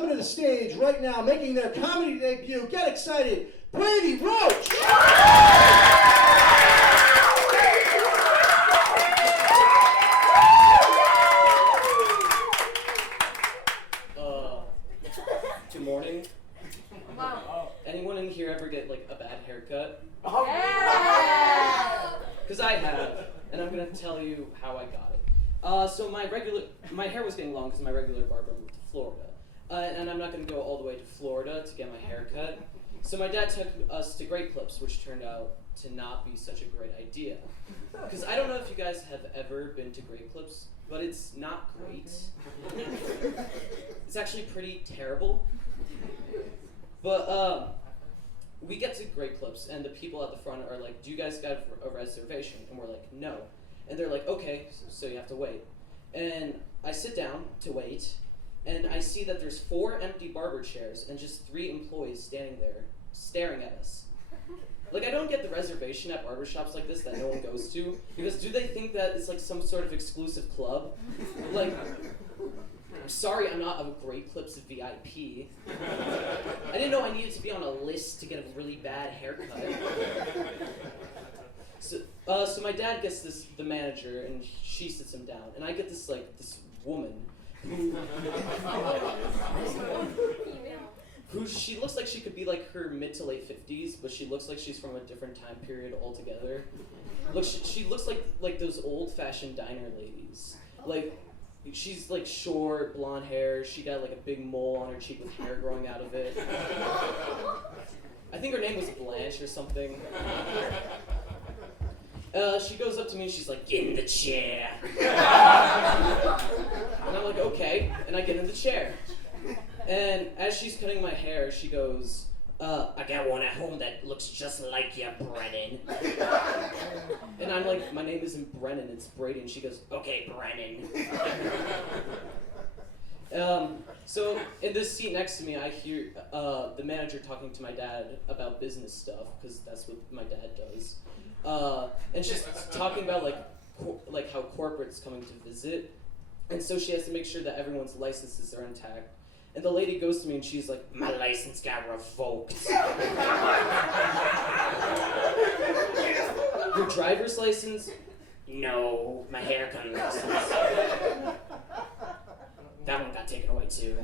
coming to the stage right now, making their comedy debut. Get excited, Brady Roche! Good morning. Wow. Anyone in here ever get like a bad haircut? Yeah. Because I have, and I'm gonna tell you how I got it. So my hair was getting long because my regular barber moved to Florida, and I'm not gonna go all the way to Florida to get my hair cut. So my dad took us to Great Clips, which turned out to not be such a great idea. Because I don't know if you guys have ever been to Great Clips, but it's not great. It's actually pretty terrible. But we get to Great Clips, and the people at the front are like, "Do you guys got a reservation?" And we're like, "No." And they're like, "Okay, so you have to wait." And I sit down to wait, and I see that there's 4 empty barber chairs and just 3 employees standing there staring at us. Like, I don't get the reservation at barbershops like this that no one goes to, because do they think that it's like some sort of exclusive club? Like, I'm sorry I'm not a Great Clips VIP. I didn't know I needed to be on a list to get a really bad haircut. So my dad gets the manager, and she sits him down, and I get this woman who she looks like she could be like her mid to late 50s, but she looks like she's from a different time period altogether. Look, she looks like those old-fashioned diner ladies. Like, she's like short, blonde hair. She got like a big mole on her cheek with hair growing out of it. I think her name was Blanche or something. She goes up to me and she's like, "Get in the chair." And I'm like, "Okay," and I get in the chair. And as she's cutting my hair, she goes, "I got one at home that looks just like you, Brennan." And I'm like, "My name isn't Brennan, it's Brady." And she goes, "Okay, Brennan." So in this seat next to me, I hear the manager talking to my dad about business stuff, because that's what my dad does. And she's talking about like how corporate's coming to visit, and so she has to make sure that everyone's licenses are intact. And the lady goes to me and she's like, "My license got revoked." "Your driver's license?" "No, my haircutting license. That one got taken away too."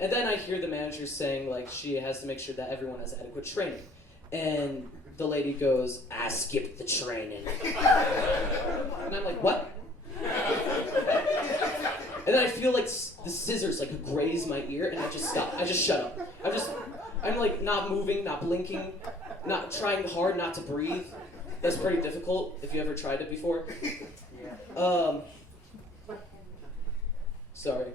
And then I hear the manager saying like she has to make sure that everyone has adequate training. And the lady goes, "I skipped the training." And I'm like, "What?" And then I feel like the scissors like graze my ear, and I just stop. I just shut up. I'm like not moving, not blinking, not trying hard not to breathe. That's pretty difficult if you ever tried it before. Sorry.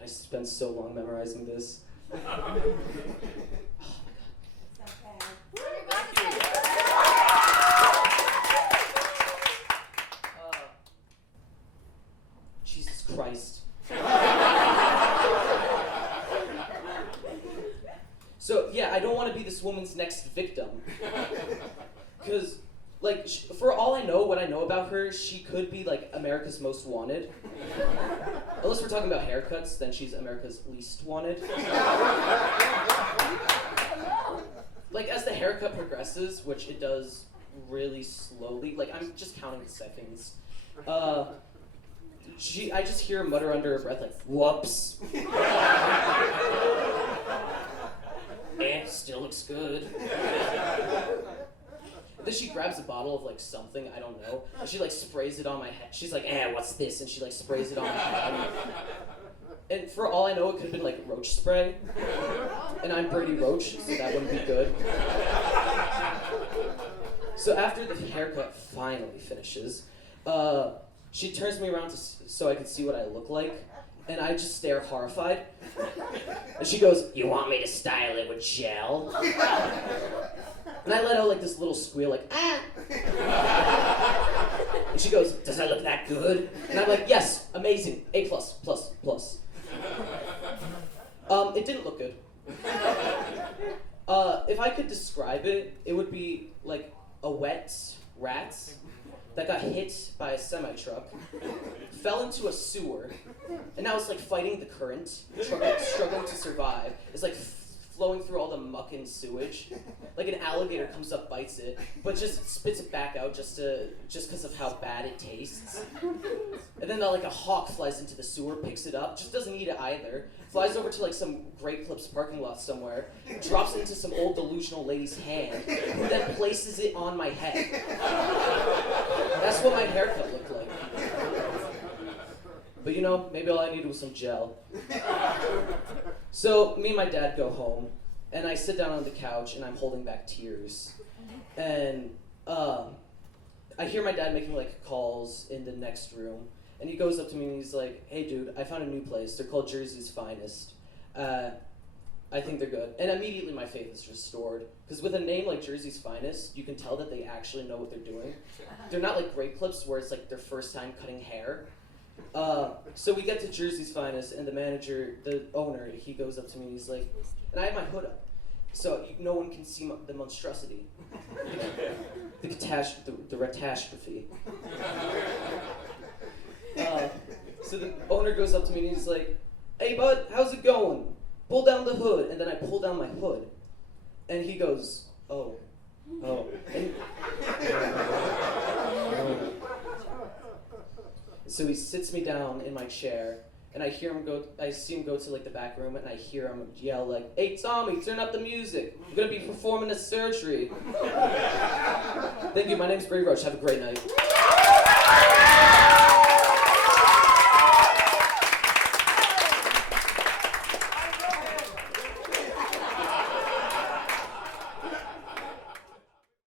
I spent so long memorizing this. Oh my god. Jesus Christ. So yeah, I don't want to be this woman's next victim. Because, like, for all I know, what I know about her, she could be, like, America's Most Wanted. Unless we're talking about haircuts, then she's America's Least Wanted. Like, as the haircut progresses, which it does really slowly, like, I'm just counting the seconds, I just hear her mutter under her breath, like, "Whoops." Still looks good. Then she grabs a bottle of like something, I don't know, and she like sprays it on my head. She's like, "What's this?" And she like sprays it on my head. And for all I know, it could have been like roach spray. And I'm Brady Roche, so that wouldn't be good. So after the haircut finally finishes, she turns me around so I can see what I look like. And I just stare horrified. And she goes, "You want me to style it with gel?" And I let out like this little squeal, like, "Ah!" And she goes, "Does that look that good?" And I'm like, "Yes, amazing, A+, plus, plus." It didn't look good. If I could describe it, it would be like a wet rats that got hit by a semi-truck, fell into a sewer, and now it's like fighting the current, struggling to survive. It's like flowing through all the muck and sewage. Like an alligator comes up, bites it, but just spits it back out just because of how bad it tastes. And then like a hawk flies into the sewer, picks it up, just doesn't eat it either, flies over to like some Great Clips parking lot somewhere, drops it into some old delusional lady's hand, who then places it on my head. That's what my haircut looked like. But you know, maybe all I needed was some gel. So me and my dad go home, and I sit down on the couch, and I'm holding back tears. And I hear my dad making like calls in the next room, and he goes up to me and he's like, "Hey dude, I found a new place. They're called Jersey's Finest. I think they're good." And immediately my faith is restored. Because with a name like Jersey's Finest, you can tell that they actually know what they're doing. They're not like Great Clips where it's like their first time cutting hair. So we get to Jersey's Finest, and the manager, the owner, he goes up to me and he's like, and I have my hood up, so no one can see the monstrosity, the catastrophe. So the owner goes up to me and he's like, "Hey bud, how's it going? Pull down the hood." And then I pull down my hood, and he goes, oh. And, so he sits me down in my chair, and I see him go to like the back room, and I hear him yell like, "Hey Tommy, turn up the music. We're gonna be performing a surgery." Thank you, my name's Brady Roche. Have a great night.